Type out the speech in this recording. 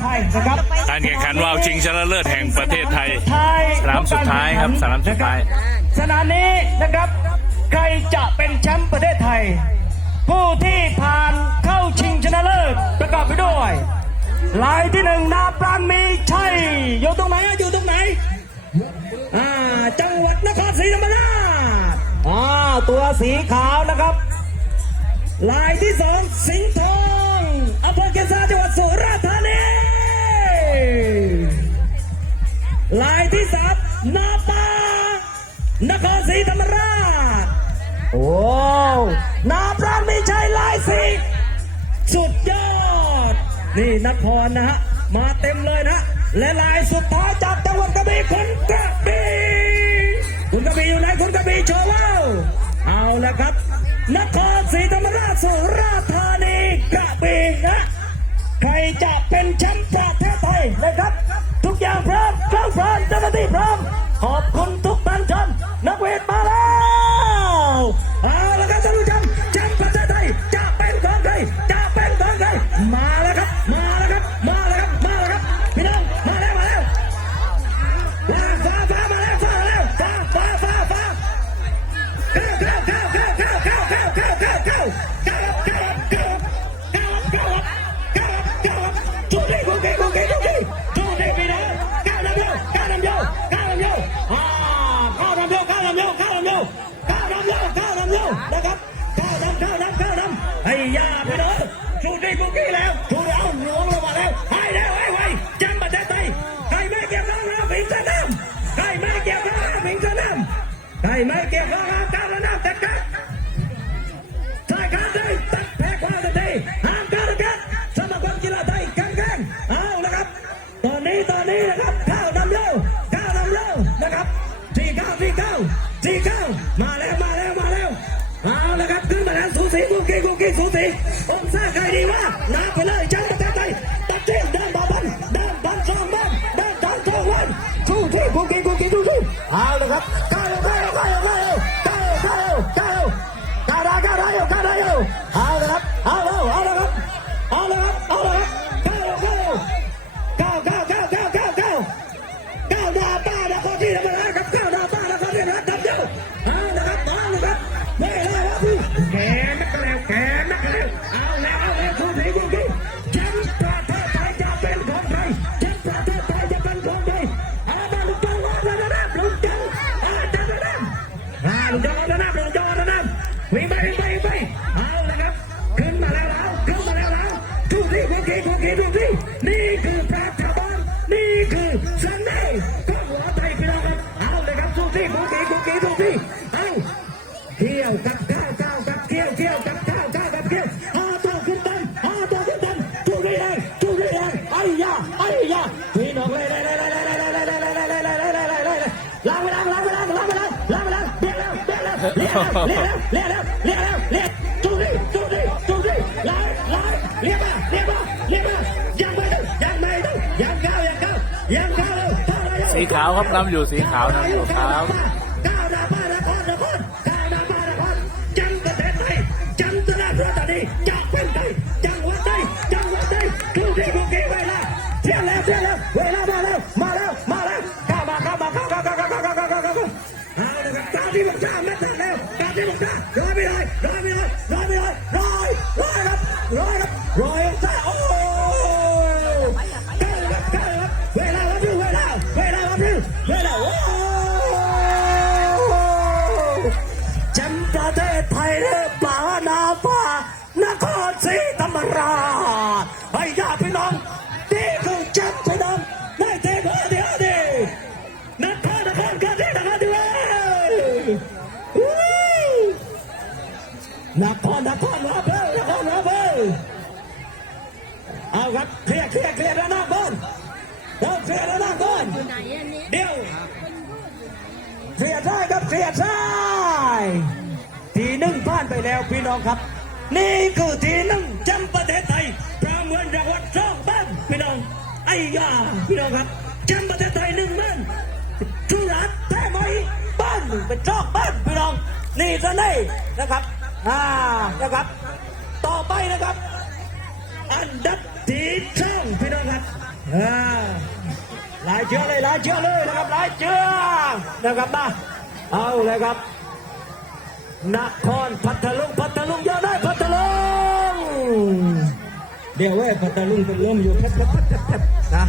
ไทยนะครับการแข่งขันว่าวชิงชนะเลิศแห่งประเทศไทยสสนามสุดท้ายครับ สนามสุดท้าย สนามนี้นะครับ ใครจะเป็นแชมป์ประเทศไทย ผู้ที่ผ่านเข้าชิงชนะเลิศประกอบไปด้วยลายที่หนึ่งนาปรานมีชัยอยู่ตรงไหนอะอยู่ตรงไหนอ่าจังหวัดนครศรีธรรมราชอ่าตัวสีขาวนะครับ ลายที่สองสิงห์ ที่สามนาปานครศรีธรรมราช โอ้นาปรานมีชัยลายสีสุดยอด นี่นครนะฮะ มาเต็มเลยนะ และลายสุดท้ายจากจังหวัดกระบี่คนกระบี่คุณกระบี่อยู่ไหนคุณกระบี่โชว์ว้าวเอาละครับ นครศรีธรรมราชสุราษฎร์ธานีกระบี่นะ ใครจะเป็นแชมป์ประเทศไทยนะครับ เครื่องพร้อมเจ้าหน้าที่พร้อมขอบคุณทุกท่านชนนักเวทมาแล้วเอาละครับท่านผู้ชมแชมป์ประเทศไทยจะเป็นของใครจะเป็นของใครมาแล้วครับ มาแล้วครับ มาแล้วครับมาแล้วครับพี่น้องมาแล้วมาแล้วฟ้าฟ้าฟ้ามาแล้วฟ้ามาแล้วฟ้าฟ้าฟ้าฟ้า ใครไม่เกี่ยวข้องแล้วก้าวน้ำจัดการใช่ครับได้ตัดแพ้ความทันทีห้ามการกันสมาคมกีฬาไทยแข่งขันเอาละครับ ตอนนี้ตอนนี้นะครับข้าวนำเร็วข้าวนำเร็วนะครับสี่เก้าสี่เก้าสี่เก้ามาแล้วมาแล้วมาแล้วเอาละครับขึ้นมาแล้วสูสีกุ๊กกิ๊กกุ๊กกิ๊กสูสีองศาใครดีวะนับไปเลยแชมป์ประเทศไทยตัดเส้นเดินบอลบันเดินบันสองบันเดินทางสองวันสูสีกุ๊กกิ๊กกุ๊กกิ๊กสูสีเอาละครับ อ่าลุงจอระนาบลุงจอระนาบวิ่งไปวิ่งไปวิ่งไปเอาละครับขึ้นมาแล้วแล้วขึ้นมาแล้วแล้วทุกที่ทุกที่ทุกที่ทุกที่นี่คือพระชาบานนี่คือสันเดย์ก็หัวไทยพี่น้องครับเอาเลยครับทุกที่ทุกที่ทุกที่ทุกที่เอาเที่ยวครับ เลี้ยแล้วเลี้ยแล้วเลี้ยแล้วเลี้ยแล้วเลี้ยทุกที่ทุกที่ทุกที่ล้างล้างเลี้ยมาเลี้ยมาเลี้ยมายังไม่ถึงยังไม่ถึงยังเก้ายังเก้ายังเก้าเลยสีขาวครับนำอยู่สีขาวนำอยู่ครับ ร้อยใช่โอ้เก้าครับเก้าครับเวลารับรู้เวลาเวลารับรู้เวลาโอ้แชมป์ประเทศไทยเรือป่านาฟ้านครศรีธรรมราช ครับเคลียร์เคลียร์เคลียร์ด้านหน้าก่อนเดี๋ยวเคลียร์ด้านหน้าก่อนเดี๋ยวเคลียร์ได้ครับเคลียร์ได้ทีหนึ่งผ่านไปแล้วพี่น้องครับ นี่คือทีหนึ่งแชมป์ประเทศไทยประเมินรางวัลสองบ้านพี่น้องไอ้ยาพี่น้องครับแชมป์ประเทศไทยหนึ่งบ้านชุรัตแท้ไหมบ้านหนึ่งเป็นสองบ้านพี่น้องนี่ซะนี่นะครับอ่านะครับ ต่อไปนะครับ อันดับตีช่องพี่น้องครับหลายเชือเลยหลายเชือเลยนะครับหลายเชือนะครับมาเอาเลยครับนครพัทลุงพัทลุงเยอะได้พัทลุงเดี๋ยวเว้ยพัทลุงเป็นลมอยู่แป๊บๆนะ